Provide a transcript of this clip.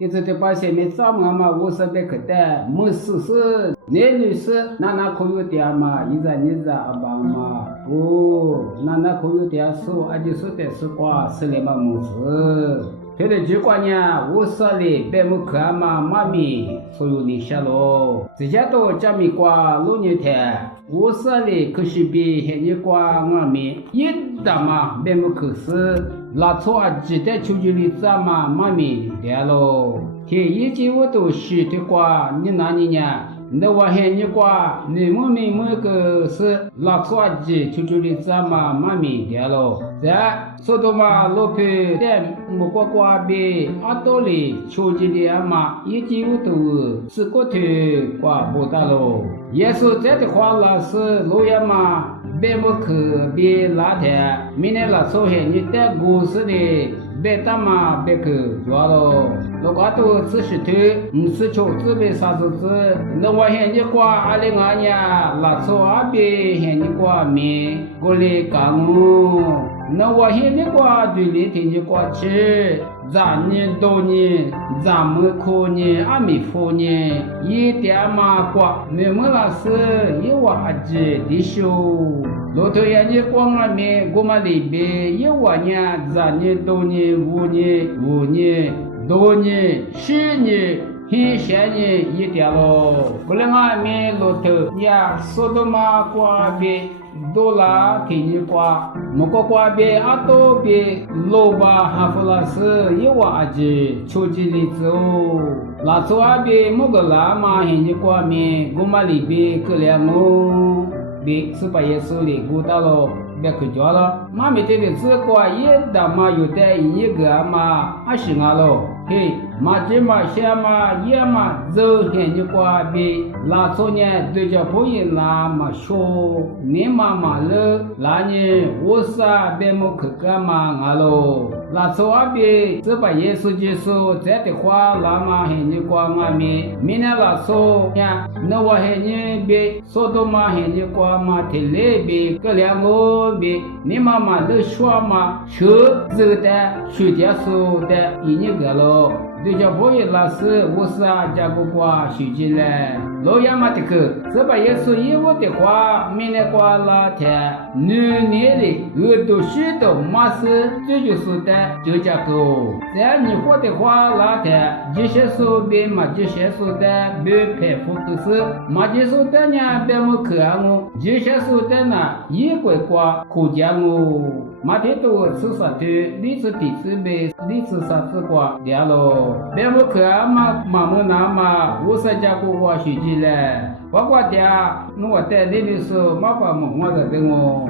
一直的把下面咱们嘛我是别去的，没事事，男女是那可有点嘛，一在你在阿爸嘛，哦，那可有点数，而且说的是瓜，是里嘛没事。他的句话呢，我说的别么看嘛，妈咪，所有你下喽，这些都加米瓜老牛天，我说的可是比现在瓜我们一大嘛，别么可是。拉错记得出去的咱们妈咪的喽，现一季我都学的话，你哪里呢？那我喊你话，你们每个是拉错记出去的咱们妈咪的喽。这说到嘛，老皮的木瓜瓜比阿多里出去的嘛，一季我都是过去挂不到喽。也是这的话那是老爷嘛。别不可别拉天，明天拉出现你的故事的，别打嘛别去抓喽。如果都只是推，不是求自别啥子子，那我现你挂阿里阿呀，拉出阿别现你挂面，过来干我。那我现你挂对你听你挂去，咱年多年，咱们可年阿弥佛年，一点嘛挂，你们那是一娃子的修。骆驼眼你光阿面，我们里边一万年、咱年多年、5年、多年、10年。很显你一点喽，不然俺们骆驼呀，说的嘛瓜别多啦，给你瓜，莫个瓜别阿多别，老吧哈弗拉斯一娃子出去的走，拉出阿别莫个啦嘛，给你瓜面，我们里边可怜么，别是把耶稣里鼓捣喽。别去抓了，妈咪这里只瓜也大嘛，有的一个嘛，还是俺喽。嘿，嘛这嘛些嘛也嘛，走现你瓜比拉错呢，对着朋友拉嘛说，你妈妈了，那呢我是别么去干嘛俺喽。拉错阿比只把耶稣基督这的话拉嘛现你瓜俺咪，明天拉错呀，那我现你比说的嘛现你瓜嘛提来比个两个。你妈妈都说嘛，车子的、水电手的，一年个喽。对着朋友老师，我是家个瓜学进来，老爷嘛的个，这把耶稣以我的话，明天瓜那天，年的耳朵许多嘛是，这就是的，就这个。这你说的话那天，这些手别嘛，这些手的别佩服的是，嘛这手的呢别么看我，这些手的呢一块瓜可见我。马天都吃啥的，你是第四杯，你吃啥子瓜掉喽？别么看嘛，么那嘛，我是家个我学起来，我瓜掉，我带你的时候，妈爸妈我在等我。